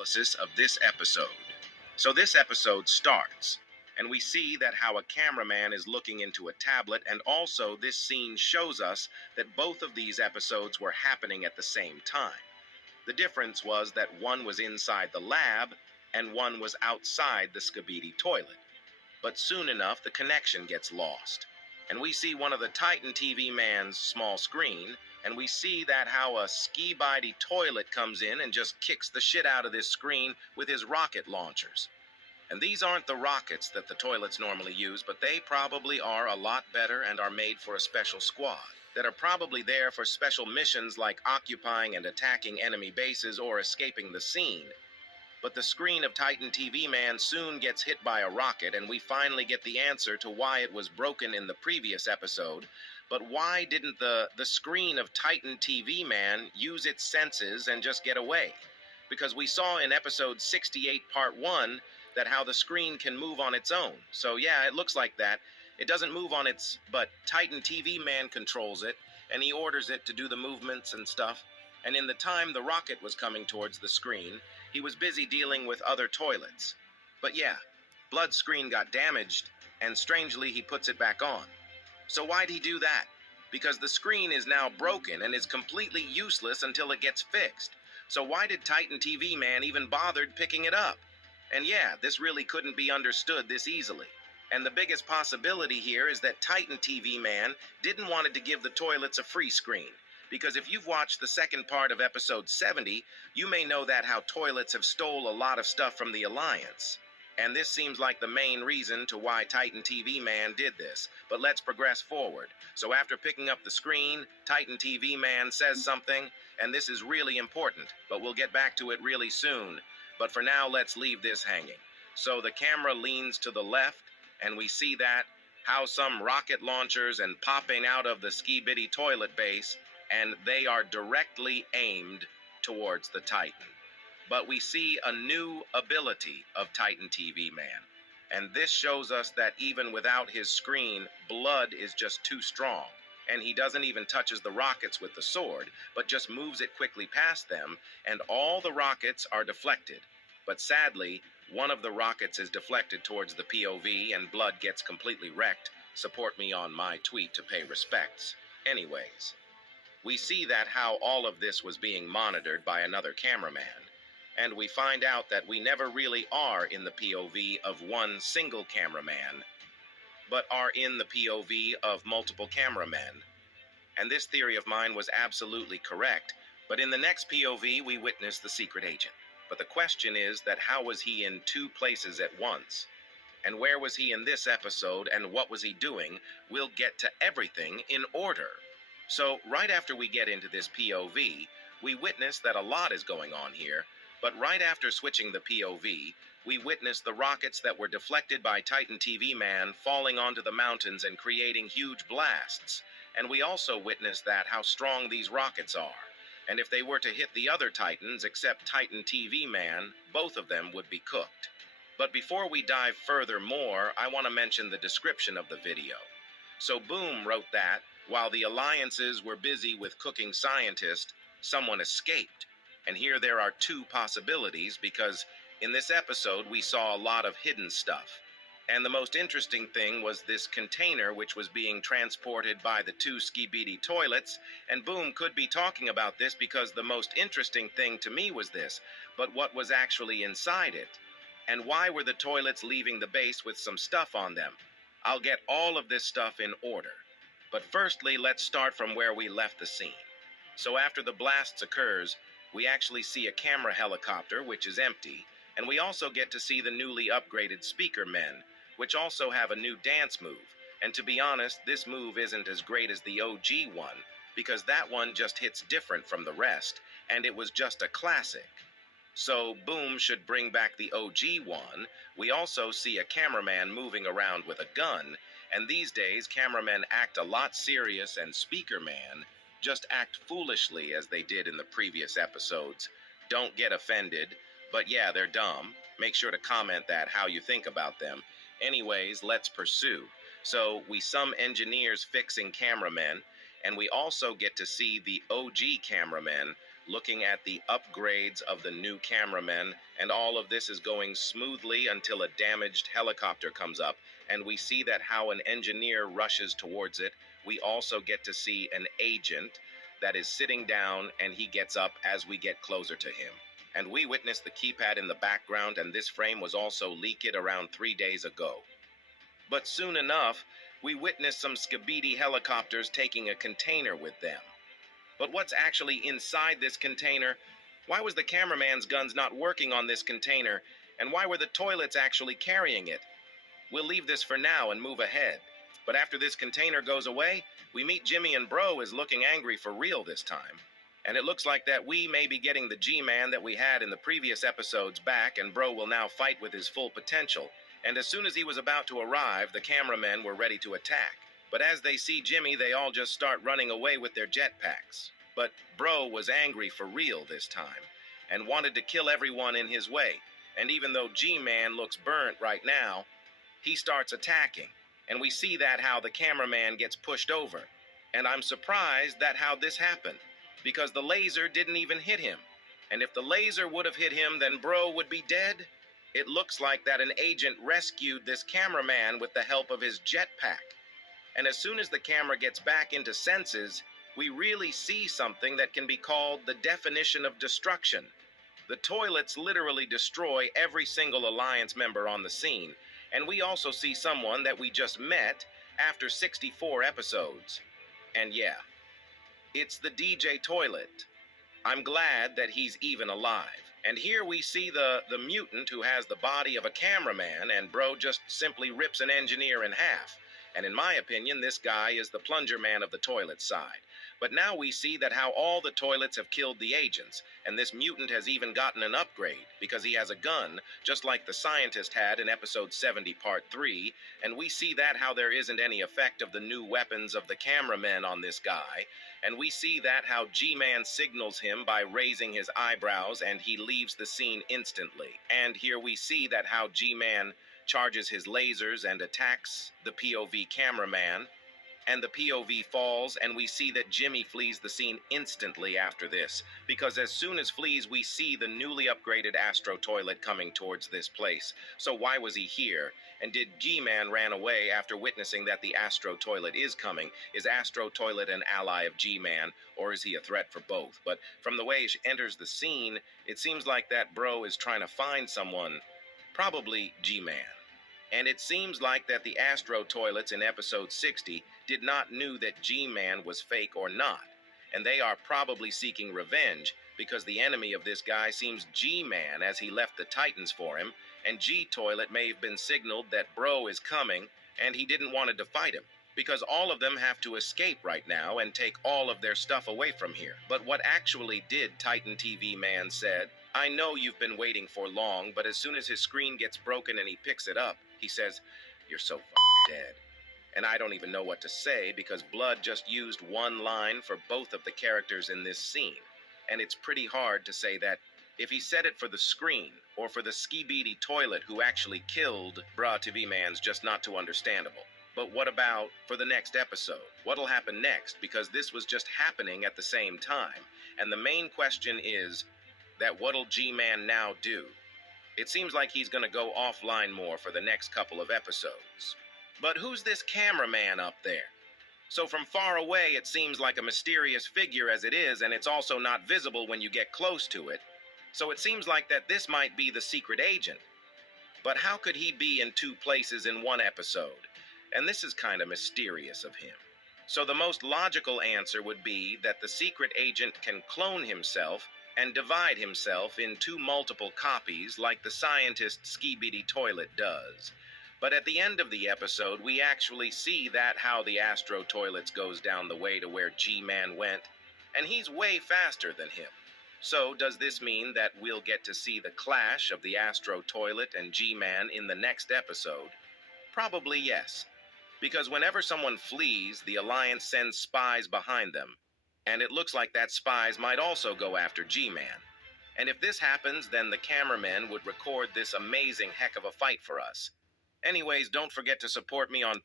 analysis of this episode. So this episode starts, and we see that how a cameraman is looking into a tablet, and also this scene shows us that both of these episodes were happening at the same time. The difference was that one was inside the lab, and one was outside the Skibidi toilet. But soon enough, the connection gets lost. And we see one of the Titan TV man's small screen, and we see that how a Skibidi toilet comes in and just kicks the shit out of this screen with his rocket launchers. And these aren't the rockets that the toilets normally use, but they probably are a lot better and are made for a special squad that are probably there for special missions like occupying and attacking enemy bases or escaping the scene. But the screen of Titan TV Man soon gets hit by a rocket, and we finally get the answer to why it was broken in the previous episode. But why didn't the screen of Titan TV Man use its senses and just get away? Because we saw in episode 68 part 1 that how the screen can move on its own. So yeah, it looks like that. It doesn't move on its, but Titan TV Man controls it, and he orders it to do the movements and stuff. And in the time the rocket was coming towards the screen, he was busy dealing with other toilets. But yeah, Blood's screen got damaged, and strangely he puts it back on. So why'd he do that? Because the screen is now broken and is completely useless until it gets fixed. So why did Titan TV Man even bother picking it up? And yeah, this really couldn't be understood this easily. And the biggest possibility here is that Titan TV Man didn't want to give the toilets a free screen. Because if you've watched the second part of episode 70, you may know that how toilets have stole a lot of stuff from the Alliance. And this seems like the main reason to why Titan TV Man did this. But let's progress forward. So after picking up the screen, Titan TV Man says something, and this is really important, but we'll get back to it really soon. But for now, let's leave this hanging. So the camera leans to the left, and we see that how some rocket launchers and popping out of the Skibidi toilet base, and they are directly aimed towards the Titan. But we see a new ability of Titan TV Man, and this shows us that even without his screen, Blood is just too strong, and he doesn't even touches the rockets with the sword, but just moves it quickly past them, and all the rockets are deflected. But sadly, one of the rockets is deflected towards the POV, and Blood gets completely wrecked. Support me on my tweet to pay respects. Anyways, we see that how all of this was being monitored by another cameraman, and we find out that we never really are in the POV of one single cameraman, but are in the POV of multiple cameramen. And this theory of mine was absolutely correct, but in the next POV we witness the secret agent. But the question is that how was he in two places at once? And where was he in this episode, and what was he doing? We'll get to everything in order. So right after we get into this POV, we witness that a lot is going on here, but right after switching the POV, we witness the rockets that were deflected by Titan TV Man falling onto the mountains and creating huge blasts. And we also witness that how strong these rockets are. And if they were to hit the other Titans except Titan TV Man, both of them would be cooked. But before we dive further more, I want to mention the description of the video. So Boom wrote that, while the alliances were busy with cooking scientists, someone escaped. And here there are two possibilities, because in this episode we saw a lot of hidden stuff. And the most interesting thing was this container which was being transported by the two Skibidi toilets, and Boom could be talking about this because the most interesting thing to me was this, but what was actually inside it? And why were the toilets leaving the base with some stuff on them? I'll get all of this stuff in order. But firstly, let's start from where we left the scene. So after the blasts occurs, we actually see a camera helicopter, which is empty, and we also get to see the newly upgraded speaker men, which also have a new dance move. And to be honest, this move isn't as great as the OG one, because that one just hits different from the rest, and it was just a classic. So Boom should bring back the OG one. We also see a cameraman moving around with a gun, and these days cameramen act a lot serious, and speaker man just act foolishly as they did in the previous episodes. Don't get offended, but yeah, they're dumb. Make sure to comment that how you think about them. Anyways, let's pursue. So we some engineers fixing cameramen, and we also get to see the OG cameramen looking at the upgrades of the new cameramen, and all of this is going smoothly until a damaged helicopter comes up, and we see that how an engineer rushes towards it. We also get to see an agent that is sitting down, and he gets up as we get closer to him. And we witness the keypad in the background, and this frame was also leaked around 3 days ago. But soon enough, we witness some Skibidi helicopters taking a container with them. But what's actually inside this container? Why was the cameraman's guns not working on this container? And why were the toilets actually carrying it? We'll leave this for now and move ahead. But after this container goes away, we meet Jimmy, and Bro is looking angry for real this time. And it looks like that we may be getting the G-Man that we had in the previous episodes back, and Bro will now fight with his full potential. And as soon as he was about to arrive, the cameramen were ready to attack. But as they see Jimmy, they all just start running away with their jetpacks. But Bro was angry for real this time, and wanted to kill everyone in his way. And even though G-Man looks burnt right now, he starts attacking. And we see that how the cameraman gets pushed over. And I'm surprised that how this happened, because the laser didn't even hit him. And if the laser would have hit him, then Bro would be dead. It looks like that an agent rescued this cameraman with the help of his jetpack. And as soon as the camera gets back into senses, we really see something that can be called the definition of destruction. The toilets literally destroy every single Alliance member on the scene, and we also see someone that we just met after 64 episodes. And yeah, it's the DJ Toilet. I'm glad that he's even alive. And here we see the mutant who has the body of a cameraman, and Bro just simply rips an engineer in half. And in my opinion, this guy is the plunger man of the toilet side. But now we see that how all the toilets have killed the agents, and this mutant has even gotten an upgrade, because he has a gun, just like the scientist had in episode 70 part 3, and we see that how there isn't any effect of the new weapons of the cameramen on this guy, and we see that how G-Man signals him by raising his eyebrows, and he leaves the scene instantly. And here we see that how G-Man charges his lasers and attacks the POV cameraman, and the POV falls, and we see that Jimmy flees the scene instantly after this, because as soon as flees, we see the newly upgraded Astro Toilet coming towards this place. So why was he here? And did G-Man ran away after witnessing that the Astro Toilet is coming? Is Astro Toilet an ally of G-Man, or is he a threat for both? But from the way he enters the scene, it seems like that Bro is trying to find someone, probably G-Man. And it seems like that the Astro Toilets in episode 60 did not knew that G-Man was fake or not. And they are probably seeking revenge, because the enemy of this guy seems G-Man, as he left the Titans for him, and G-Toilet may have been signaled that Bro is coming, and he didn't want to fight him, because all of them have to escape right now and take all of their stuff away from here. But what actually did Titan TV Man said, "I know you've been waiting for long, but as soon as his screen gets broken and he picks it up, he says, 'You're so dead.'" And I don't even know what to say, because Blood just used one line for both of the characters in this scene. And it's pretty hard to say that if he said it for the screen, or for the Skibidi Toilet who actually killed Bra TV Man's just not too understandable. But what about for the next episode? What'll happen next? Because this was just happening at the same time. And the main question is that what'll G-Man now do? It seems like he's going to go offline more for the next couple of episodes. But who's this cameraman up there? So from far away, it seems like a mysterious figure as it is, and it's also not visible when you get close to it. So it seems like that this might be the secret agent. But how could he be in two places in one episode? And this is kind of mysterious of him. So the most logical answer would be that the secret agent can clone himself and divide himself into multiple copies like the scientist Skibidi Toilet does. But at the end of the episode, we actually see that how the Astro Toilets goes down the way to where G-Man went, and he's way faster than him. So does this mean that we'll get to see the clash of the Astro Toilet and G-Man in the next episode? Probably yes, because whenever someone flees, the Alliance sends spies behind them, and it looks like that spies might also go after G-Man. And if this happens, then the cameramen would record this amazing heck of a fight for us. Anyways, don't forget to support me on